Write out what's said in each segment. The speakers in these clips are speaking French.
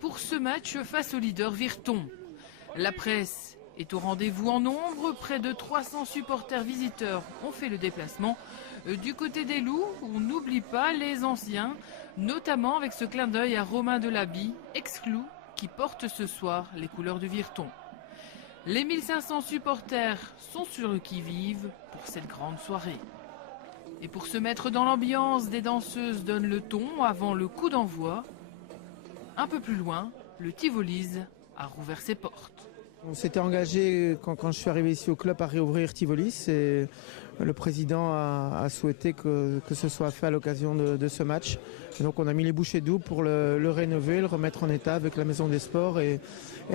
pour ce match face au leader Virton. La presse est au rendez-vous en nombre. Près de 300 supporters visiteurs ont fait le déplacement. Du côté des Loups, on n'oublie pas les anciens, notamment avec ce clin d'œil à Romain Delabie, ex-Clou, qui porte ce soir les couleurs du Virton. Les 1500 supporters sont sur le qui-vive pour cette grande soirée. Et pour se mettre dans l'ambiance, des danseuses donnent le ton avant le coup d'envoi. Un peu plus loin, le Tivolise a rouvert ses portes. On s'était engagé quand je suis arrivé ici au club à réouvrir Tivolis et le président a souhaité que ce soit fait à l'occasion de ce match. Et donc on a mis les bouchées doubles pour le rénover, le remettre en état avec la maison des sports et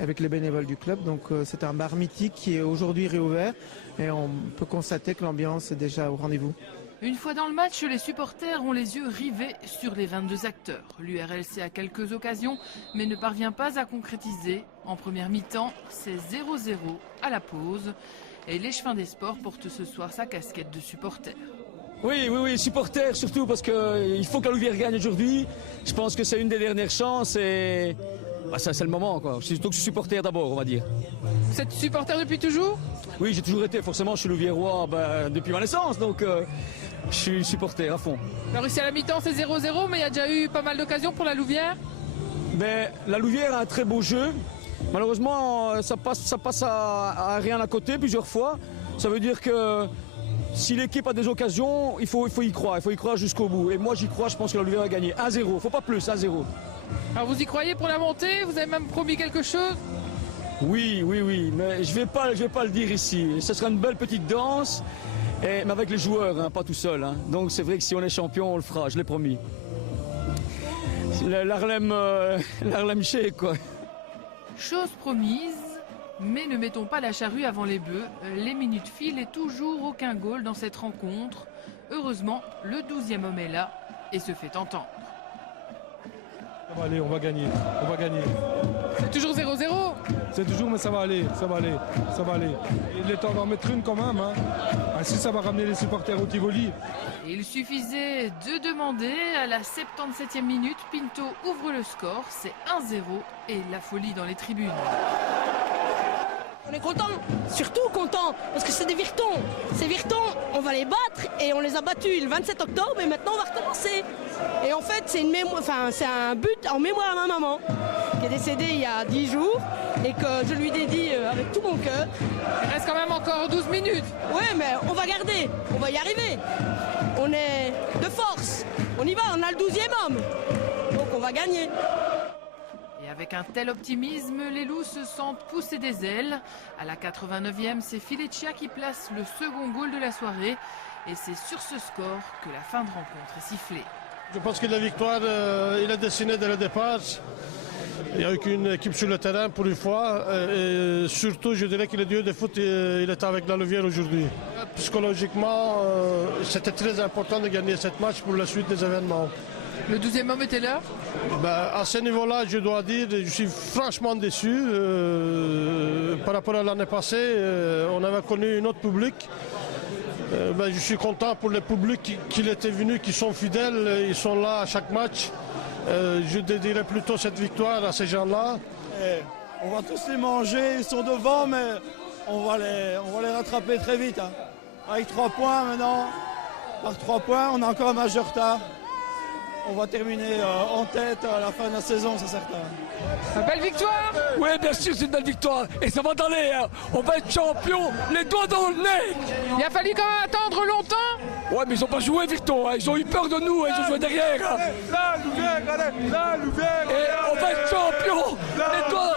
avec les bénévoles du club. Donc c'est un bar mythique qui est aujourd'hui réouvert et on peut constater que l'ambiance est déjà au rendez-vous. Une fois dans le match, les supporters ont les yeux rivés sur les 22 acteurs. L'URLC a quelques occasions, mais ne parvient pas à concrétiser. En première mi-temps, c'est 0-0 à la pause. Et l'échevin des sports porte ce soir sa casquette de supporter. Oui, supporter surtout parce qu'il faut que la Louvière gagne aujourd'hui. Je pense que c'est une des dernières chances et ça, c'est le moment, quoi. Surtout que je suis supporter d'abord, on va dire. Vous êtes supporter depuis toujours? Oui, j'ai toujours été. Forcément, je suis louviérois depuis ma naissance, donc je suis supporter à fond. Alors ici à la mi-temps, c'est 0-0, mais il y a déjà eu pas mal d'occasions pour la Louvière. Mais la Louvière a un très beau jeu. Malheureusement, ça passe à rien à côté plusieurs fois. Ça veut dire que si l'équipe a des occasions, il faut y croire. Il faut y croire jusqu'au bout. Et moi, j'y crois. Je pense que la Louvière va gagner 1-0. Il ne faut pas plus, 1-0. Alors vous y croyez pour la montée? Vous avez même promis quelque chose? Oui. Mais je vais pas le dire ici. Ce sera une belle petite danse. Mais avec les joueurs, pas tout seul. Donc c'est vrai que si on est champion, on le fera. Je l'ai promis. L'Harlem Shake, quoi. Chose promise, mais ne mettons pas la charrue avant les bœufs. Les minutes filent et toujours aucun goal dans cette rencontre. Heureusement, le 12e homme est là et se fait entendre. Ça va aller, on va gagner. C'est toujours 0-0. C'est toujours, mais ça va aller. Il est temps d'en mettre une quand même. Ainsi, ça va ramener les supporters au Tivoli. Il suffisait de demander à la 77e minute. Pinto ouvre le score, c'est 1-0 et la folie dans les tribunes. On est content, surtout content, parce que c'est des Virtons. Ces Virtons, on va les battre et on les a battus le 27 octobre et maintenant on va recommencer. Et en fait, c'est un but en mémoire à ma maman qui est décédée il y a 10 jours et que je lui dédie avec tout mon cœur. Il reste quand même encore 12 minutes. Oui, mais on va garder, on va y arriver. On est de force, on y va, on a le 12e homme, donc on va gagner. Et avec un tel optimisme, les Loups se sentent pousser des ailes. À la 89e, c'est Fileccia qui place le second goal de la soirée. Et c'est sur ce score que la fin de rencontre est sifflée. Je pense que la victoire, il est destinée dès le départ. Il n'y a aucune équipe sur le terrain pour une fois. Et surtout, je dirais que le dieu de foot, il est avec la Louvière aujourd'hui. Psychologiquement, c'était très important de gagner cette match pour la suite des événements. Le 12e homme était là? À ce niveau-là, je dois dire, je suis franchement déçu. Par rapport à l'année passée, on avait connu un autre public. Je suis content pour le public qui était venu, qui sont fidèles, ils sont là à chaque match. Je dédierai plutôt cette victoire à ces gens-là. On va tous les manger, ils sont devant, mais on va les rattraper très vite. Avec 3 points maintenant, par 3 points, on a encore un match de retard. On va terminer en tête à la fin de la saison, c'est certain. Une belle victoire? Oui, bien sûr, c'est une belle victoire. Et ça va d'aller. On va être champion, les doigts dans le nez. Il a fallu quand même attendre longtemps? Ouais, mais ils n'ont pas joué, Virton. Ils ont eu peur de nous. Ils ont joué derrière. La Louvière, allez, la Louvière. Et on va être champion. Les doigts